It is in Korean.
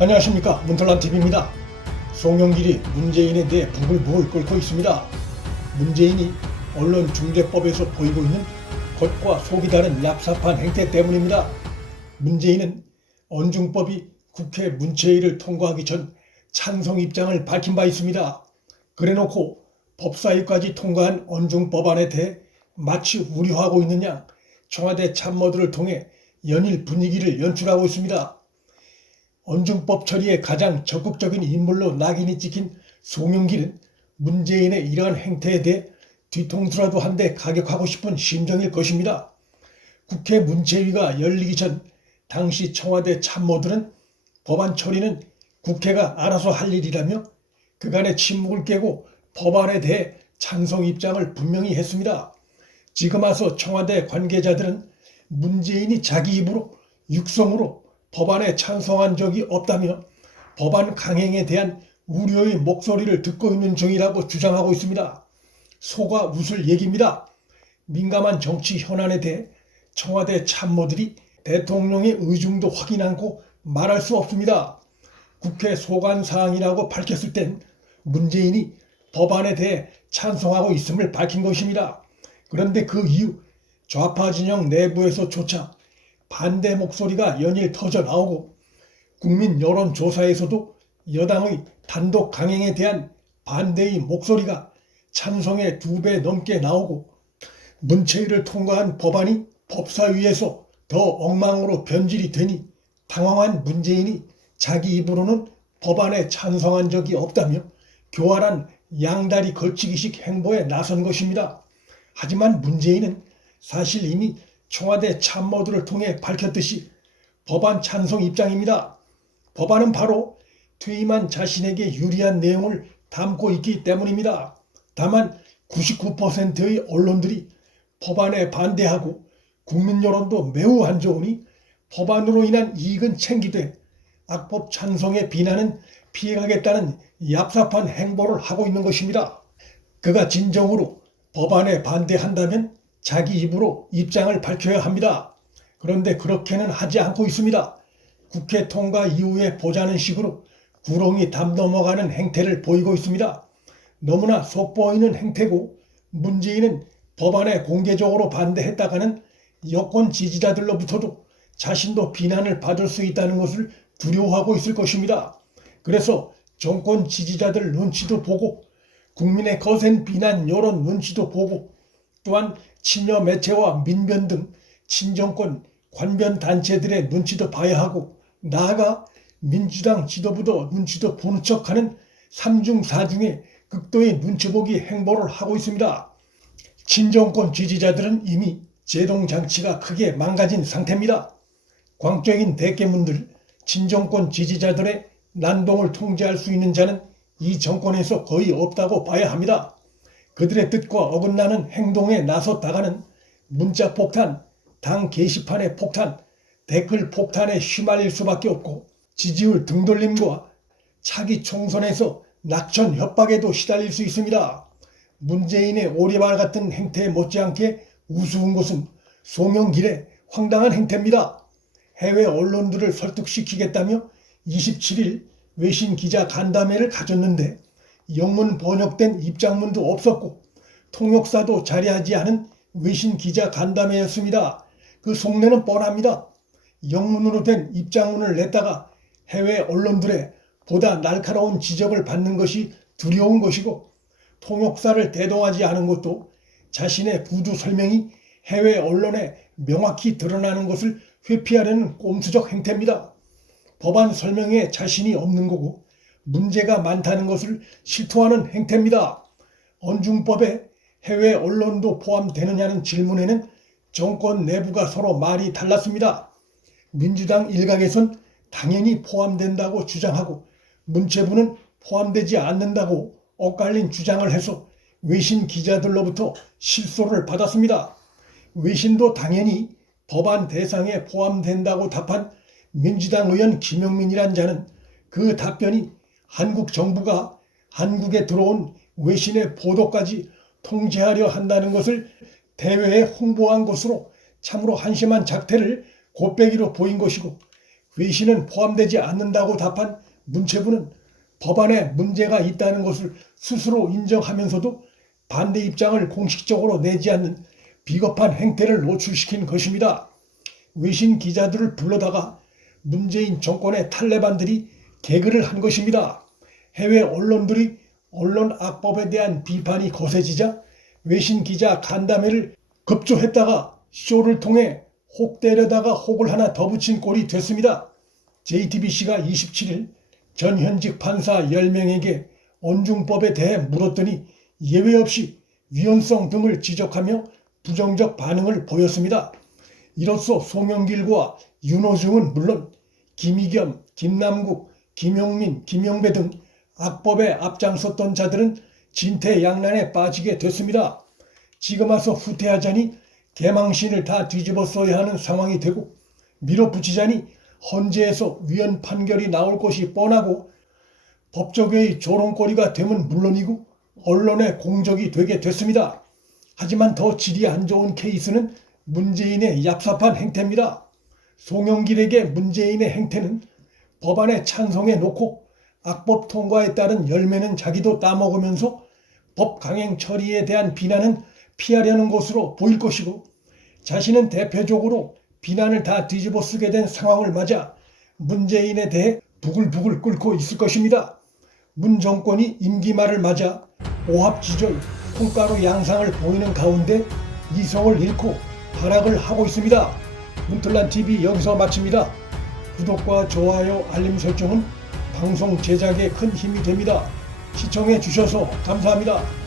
안녕하십니까, 문털란TV입니다. 송영길이 문재인에 대해 부글부글 끓고 있습니다. 문재인이 언론중재법에서 보이고 있는 겉과 속이 다른 얍삽한 행태 때문입니다. 문재인은 언중법이 국회 문체위를 통과하기 전 찬성 입장을 밝힌 바 있습니다. 그래놓고 법사위까지 통과한 언중법안에 대해 마치 우려하고 있는 양 청와대 참모들을 통해 연일 분위기를 연출하고 있습니다. 언중법 처리에 가장 적극적인 인물로 낙인이 찍힌 송영길은 문재인의 이러한 행태에 대해 뒤통수라도 한 대 가격하고 싶은 심정일 것입니다. 국회 문체위가 열리기 전 당시 청와대 참모들은 법안 처리는 국회가 알아서 할 일이라며 그간의 침묵을 깨고 법안에 대해 찬성 입장을 분명히 했습니다. 지금 와서 청와대 관계자들은 문재인이 자기 입으로 육성으로 법안에 찬성한 적이 없다며 법안 강행에 대한 우려의 목소리를 듣고 있는 중이라고 주장하고 있습니다. 소가 웃을 얘기입니다. 민감한 정치 현안에 대해 청와대 참모들이 대통령의 의중도 확인 않고 말할 수 없습니다. 국회 소관사항이라고 밝혔을 땐 문재인이 법안에 대해 찬성하고 있음을 밝힌 것입니다. 그런데 그 이후 좌파 진영 내부에서조차 반대 목소리가 연일 터져 나오고 국민 여론조사에서도 여당의 단독 강행에 대한 반대의 목소리가 찬성의 2배 넘게 나오고 문체위를 통과한 법안이 법사위에서 더 엉망으로 변질이 되니 당황한 문재인이 자기 입으로는 법안에 찬성한 적이 없다며 교활한 양다리 걸치기식 행보에 나선 것입니다. 하지만 문재인은 사실 이미 청와대 참모들을 통해 밝혔듯이 법안 찬성 입장입니다. 법안은 바로 퇴임한 자신에게 유리한 내용을 담고 있기 때문입니다. 다만 99%의 언론들이 법안에 반대하고 국민 여론도 매우 안 좋으니 법안으로 인한 이익은 챙기되 악법 찬성의 비난은 피해가겠다는 얍삽한 행보를 하고 있는 것입니다. 그가 진정으로 법안에 반대한다면 자기 입으로 입장을 밝혀야 합니다. 그런데 그렇게는 하지 않고 있습니다. 국회 통과 이후에 보자는 식으로 구렁이 담 넘어가는 행태를 보이고 있습니다. 너무나 속보이는 행태고 문재인은 법안에 공개적으로 반대했다가는 여권 지지자들로부터도 자신도 비난을 받을 수 있다는 것을 두려워하고 있을 것입니다. 그래서 정권 지지자들 눈치도 보고 국민의 거센 비난 여론 눈치도 보고 또한 친여 매체와 민변 등 친정권 관변 단체들의 눈치도 봐야 하고 나아가 민주당 지도부도 눈치도 보는 척하는 3중 4중의 극도의 눈치보기 행보를 하고 있습니다. 친정권 지지자들은 이미 제동장치가 크게 망가진 상태입니다. 광적인 대깨문들 친정권 지지자들의 난동을 통제할 수 있는 자는 이 정권에서 거의 없다고 봐야 합니다. 그들의 뜻과 어긋나는 행동에 나섰다가는 문자 폭탄, 당 게시판의 폭탄, 댓글 폭탄에 휘말릴 수밖에 없고 지지율 등돌림과 차기 총선에서 낙천 협박에도 시달릴 수 있습니다. 문재인의 오리발 같은 행태에 못지않게 우스운 것은 송영길의 황당한 행태입니다. 해외 언론들을 설득시키겠다며 27일 외신 기자 간담회를 가졌는데 영문 번역된 입장문도 없었고 통역사도 자리하지 않은 외신 기자 간담회였습니다. 그 속내는 뻔합니다. 영문으로 된 입장문을 냈다가 해외 언론들의 보다 날카로운 지적을 받는 것이 두려운 것이고 통역사를 대동하지 않은 것도 자신의 구두 설명이 해외 언론에 명확히 드러나는 것을 회피하려는 꼼수적 행태입니다. 법안 설명에 자신이 없는 거고 문제가 많다는 것을 실토하는 행태입니다. 언중법에 해외 언론도 포함되느냐는 질문에는 정권 내부가 서로 말이 달랐습니다. 민주당 일각에선 당연히 포함된다고 주장하고 문체부는 포함되지 않는다고 엇갈린 주장을 해서 외신 기자들로부터 실소를 받았습니다. 외신도 당연히 법안 대상에 포함된다고 답한 민주당 의원 김영민이란 자는 그 답변이 한국 정부가 한국에 들어온 외신의 보도까지 통제하려 한다는 것을 대외에 홍보한 것으로 참으로 한심한 작태를 곱빼기로 보인 것이고 외신은 포함되지 않는다고 답한 문체부는 법안에 문제가 있다는 것을 스스로 인정하면서도 반대 입장을 공식적으로 내지 않는 비겁한 행태를 노출시킨 것입니다. 외신 기자들을 불러다가 문재인 정권의 탈레반들이 개그를 한 것입니다. 해외 언론들이 언론 악법에 대한 비판이 거세지자 외신 기자 간담회를 급조했다가 쇼를 통해 혹 때려다가 혹을 하나 더 붙인 꼴이 됐습니다. JTBC가 27일 전현직 판사 10명에게 언중법에 대해 물었더니 예외 없이 위헌성 등을 지적하며 부정적 반응을 보였습니다. 이로써 송영길과 윤호중은 물론 김의겸, 김남국, 김용민, 김용배 등 악법에 앞장섰던 자들은 진퇴양난에 빠지게 됐습니다. 지금 와서 후퇴하자니 개망신을 다 뒤집어 써야 하는 상황이 되고 밀어붙이자니 헌재에서 위헌 판결이 나올 것이 뻔하고 법조계의 조롱거리가 되면 물론이고 언론의 공적이 되게 됐습니다. 하지만 더 질이 안 좋은 케이스는 문재인의 얍삽한 행태입니다. 송영길에게 문재인의 행태는 법안에 찬성해 놓고 악법 통과에 따른 열매는 자기도 따먹으면서 법 강행 처리에 대한 비난은 피하려는 것으로 보일 것이고 자신은 대표적으로 비난을 다 뒤집어 쓰게 된 상황을 맞아 문재인에 대해 부글부글 끓고 있을 것입니다. 문 정권이 임기 말을 맞아 오합지졸, 콩가루 양상을 보이는 가운데 이성을 잃고 발악을 하고 있습니다. 문틀란TV 여기서 마칩니다. 구독과 좋아요, 알림 설정은 방송 제작에 큰 힘이 됩니다. 시청해 주셔서 감사합니다.